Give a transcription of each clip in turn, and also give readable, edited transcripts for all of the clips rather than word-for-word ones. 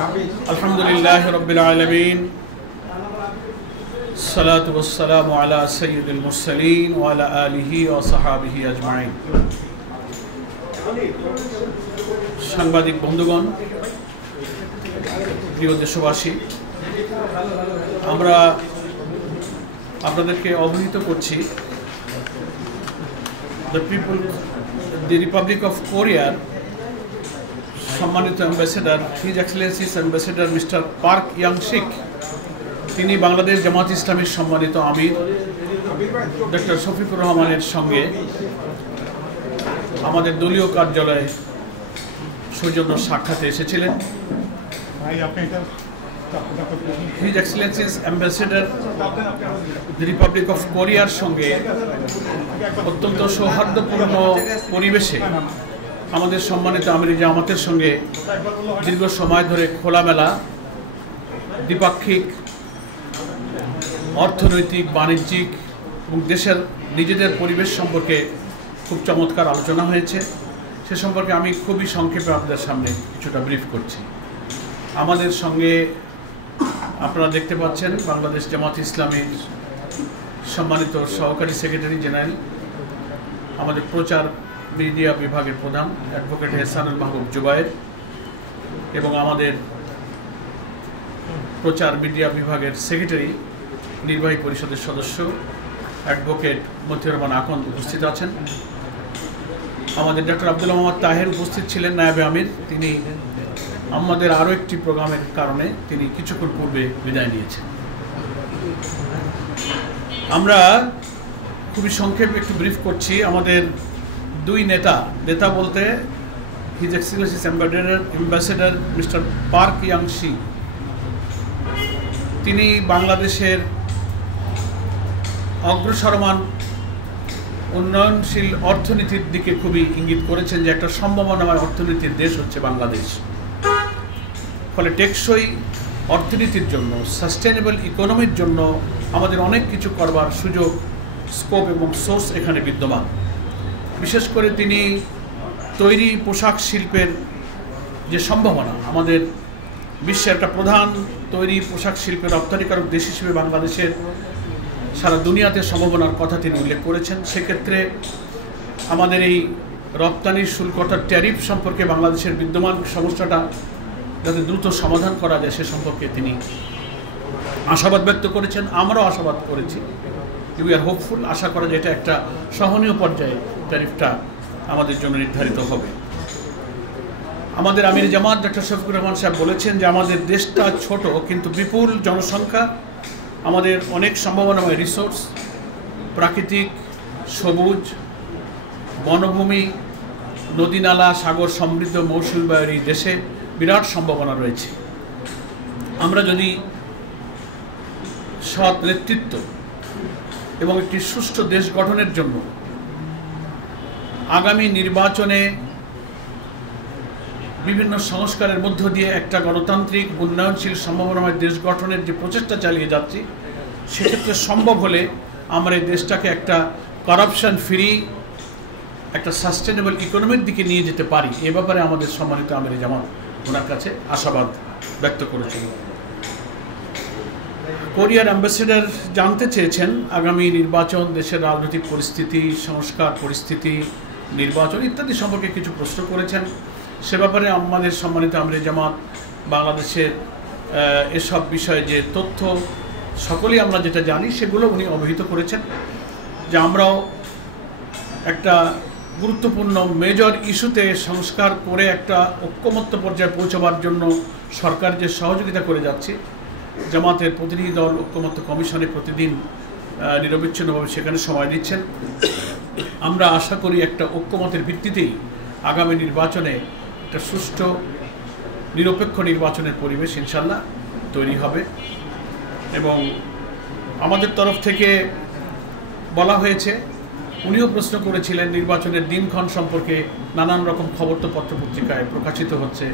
আলহামদুলিল্লাহ রাব্বিল আলামিন সালাতু ওয়াসসালামু আলা সাইয়্যিদিল মুরসালিন ওয়া আলা আলিহি ওয়া সাহবিহি আজমাইন। সাংবাদিক বন্ধুগণ, প্রিয় দেশবাসী, আমরা আপনাদেরকে অবহিত করছি দি রিপাবলিক অফ কোরিয়ার সম্মানিত ambassador, his excellencies ambassador mister Park Young Sik, তিনি বাংলাদেশ জামাত ইসলামীর সম্মানিত আমির ডক্টর শফিকুর রহমানের সঙ্গে আমাদের দলীয় কার্যালয়ে সৌজন্য সাক্ষাতে এসেছিলেন। His excellencies ambassador the Republic of কোরিয়ার সঙ্গে অত্যন্ত সৌহার্দ্যপূর্ণ পরিবেশে আমাদের সম্মানিত আমির জামাতের সঙ্গে দীর্ঘ সময় ধরে খোলামেলা দ্বিপাক্ষিক, অর্থনৈতিক, বাণিজ্যিক এবং দেশের নিজেদের পরিবেশ সম্পর্কে খুব চমৎকার আলোচনা হয়েছে। সে সম্পর্কে আমি খুবই সংক্ষেপে আপনাদের সামনে কিছুটা ব্রিফ করছি। আমাদের সঙ্গে আপনারা দেখতে পাচ্ছেন বাংলাদেশ জামাত ইসলামীর সম্মানিত সহকারী সেক্রেটারি জেনারেল, আমাদের প্রচার মিডিয়া বিভাগের প্রধান অ্যাডভোকেট এহসানুল মাহবুব জুবায়ের এবং আমাদের প্রচার মিডিয়া বিভাগের সেক্রেটারি, নির্বাহী পরিষদের সদস্য অ্যাডভোকেট মতিউর রহমান আকন্দ উপস্থিত আছেন। আমাদের ডক্টর আব্দুল মোহাম্মদ তাহের উপস্থিত ছিলেন, নায়েবে আমির। তিনি আমাদের আরও একটি প্রোগ্রামের কারণে তিনি কিছুক্ষণ পূর্বে বিদায় নিয়েছেন। আমরা খুবই সংক্ষেপে একটু ব্রিফ করছি। আমাদের দুই নেতা বলতে his excellencies ambassador mister Park Young Sik, তিনি বাংলাদেশের অগ্রসরমান উন্নয়নশীল অর্থনীতির দিকে খুবই ইঙ্গিত করেছেন যে একটা সম্ভাবনাময় অর্থনীতির দেশ হচ্ছে বাংলাদেশ। ফলে টেকসই অর্থনীতির জন্য, সাস্টেনেবল ইকোনমির জন্য আমাদের অনেক কিছু করবার সুযোগ, স্কোপ এবং সোর্স এখানে বিদ্যমান। বিশেষ করে তিনি তৈরি পোশাক শিল্পের যে সম্ভাবনা, আমাদের বিশ্বের একটা প্রধান তৈরি পোশাক শিল্পের রপ্তানিকারক দেশ হিসেবে বাংলাদেশের সারা দুনিয়াতে সম্ভাবনার কথা তিনি উল্লেখ করেছেন। সেক্ষেত্রে আমাদের এই রপ্তানির শুল্ক অর্থাৎ ট্যারিফ সম্পর্কে বাংলাদেশের বিদ্যমান সমস্যাটা যাতে দ্রুত সমাধান করা যায় সে সম্পর্কে তিনি আশাবাদ ব্যক্ত করেছেন। আমরাও আশাবাদ করেছি, উই আর হোপফুল। আশা করা যায় এটা একটা সহনীয় পর্যায়ে ট্যারিফটা আমাদের জন্য নির্ধারিত হবে। আমাদের আমির জামাত ডক্টর শফিকুর রহমান সাহেব বলেছেন যে আমাদের দেশটা ছোট কিন্তু বিপুল জনসংখ্যা, আমাদের অনেক সম্ভাবনাময় রিসোর্স, প্রাকৃতিক, সবুজ, বনভূমি, নদীনালা, সাগর সমৃদ্ধ মৌসুমী বায়ুর এই দেশে বিরাট সম্ভাবনা রয়েছে। আমরা যদি সৎ নেতৃত্ব এবং একটি সুষ্ঠু দেশ গঠনের জন্য আগামী নির্বাচনে বিভিন্ন সংস্কারের মধ্য দিয়ে একটা গণতান্ত্রিক উন্নয়নশীল সম্ভাবনাময় দেশ গঠনের যে প্রচেষ্টা চালিয়ে যাচ্ছি, সেক্ষেত্রে সম্ভব হলে আমরা এই দেশটাকে একটা করাপশন ফ্রি, একটা সাস্টেনেবল ইকোনমির দিকে নিয়ে যেতে পারি। এ ব্যাপারে আমাদের সম্মানিত আমির জামাত ওনার কাছে আশাবাদ ব্যক্ত করেছিল। কোরিয়ার অ্যাম্বাসেডার জানতে চেয়েছেন আগামী নির্বাচন, দেশের রাজনৈতিক পরিস্থিতি, সংস্কার পরিস্থিতি, নির্বাচন ইত্যাদি সম্পর্কে কিছু প্রশ্ন করেছেন। সে ব্যাপারে আমাদের সম্মানিত আমির জামাত বাংলাদেশের এসব বিষয়ে যে তথ্য সকলেই আমরা যেটা জানি সেগুলো উনি অবহিত করেছেন যে আমরাও একটা গুরুত্বপূর্ণ মেজর ইস্যুতে সংস্কার করে একটা ঐক্যমত্য পর্যায়ে পৌঁছবার জন্য সরকার যে সহযোগিতা করে যাচ্ছে, জামাতের প্রতিনিধি দল ঐক্যমত্য কমিশনে প্রতিদিন নিরবিচ্ছিন্নভাবে সেখানে সময় দিচ্ছেন। আমরা আশা করি একটা ঐক্যমতের ভিত্তিতেই আগামী নির্বাচনে একটা সুষ্ঠু নিরপেক্ষ নির্বাচনের পরিবেশ ইনশাল্লাহ তৈরি হবে। এবং আমাদের তরফ থেকে বলা হয়েছে, উনিও প্রশ্ন করেছিলেন নির্বাচনের দিনক্ষণ সম্পর্কে, নানান রকম খবর তো পত্রপত্রিকায় প্রকাশিত হচ্ছে,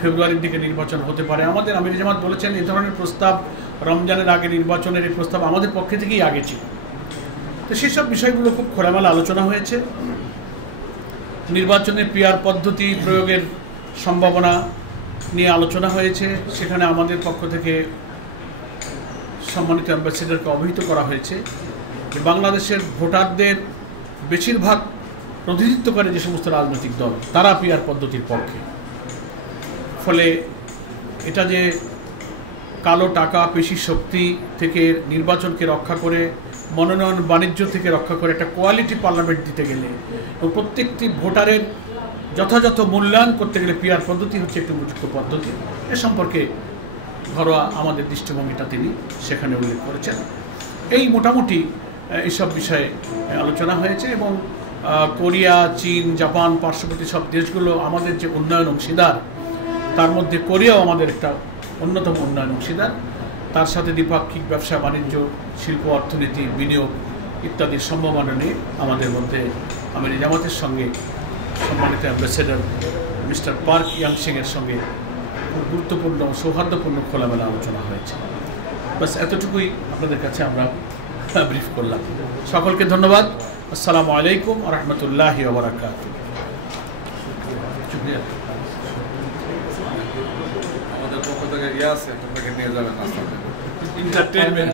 ফেব্রুয়ারির দিকে নির্বাচন হতে পারে। আমাদের আমির জামাত বলেছেন এই ধরনের প্রস্তাব রমজানের আগে নির্বাচনের এই প্রস্তাব আমাদের পক্ষে থেকেই আগে ছিল। তো সেসব বিষয়গুলো খুব খোলামেলা আলোচনা হয়েছে। নির্বাচনে পিআর পদ্ধতি প্রয়োগের সম্ভাবনা, নিয়ে আলোচনা হয়েছে। সেখানে আমাদের পক্ষ থেকে সম্মানিত অ্যাম্বাসেডরকে অবহিত করা হয়েছে যে বাংলাদেশের ভোটারদের বেশিরভাগ প্রতিনিধিত্বকারী যে সমস্ত রাজনৈতিক দল তারা পিআর পদ্ধতির পক্ষে। ফলে এটা যে কালো টাকা পেশি শক্তি থেকে নির্বাচনকে রক্ষা করে, মনোনয়ন বাণিজ্য থেকে রক্ষা করে একটা কোয়ালিটি পার্লামেন্ট দিতে গেলে এবং প্রত্যেকটি ভোটারের যথাযথ মূল্যায়ন করতে গেলে পিআর পদ্ধতি হচ্ছে একটি উপযুক্ত পদ্ধতি। এ সম্পর্কে ঘরোয়া আমাদের দৃষ্টিভঙ্গিটা তিনি সেখানে উল্লেখ করেছেন। এই মোটামুটি এইসব বিষয়ে আলোচনা হয়েছে এবং কোরিয়া, চীন, জাপান, পার্শ্ববর্তী সব দেশগুলো আমাদের যে উন্নয়ন অংশীদার, তার মধ্যে কোরিয়াও আমাদের একটা অন্যতম উন্নয়ন অংশীদার। তার সাথে দ্বিপাক্ষিক ব্যবসা বাণিজ্য, শিল্প, অর্থনীতি, বিনিয়োগ ইত্যাদির সম্ভাবনা নিয়ে আমাদের মধ্যে আমিরি জামাতের সঙ্গে সম্মানিত অ্যাম্বাসেডর মিস্টার পার্ক ইয়াংসিংয়ের সঙ্গে খুব গুরুত্বপূর্ণ, সৌহার্দ্যপূর্ণ খোলামেলা আলোচনা হয়েছে। বাস এতটুকুই আপনাদের কাছে আমরা ব্রিফ করলাম। সকলকে ধন্যবাদ। আসসালামু আলাইকুম ওয়া রাহমাতুল্লাহি ওয়া বারাকাতুহু। শুকরিয়া। আমাদের পক্ষ থেকে আছে, আপনাকে নিয়ে যাবেন এন্টারটেইনমেন্ট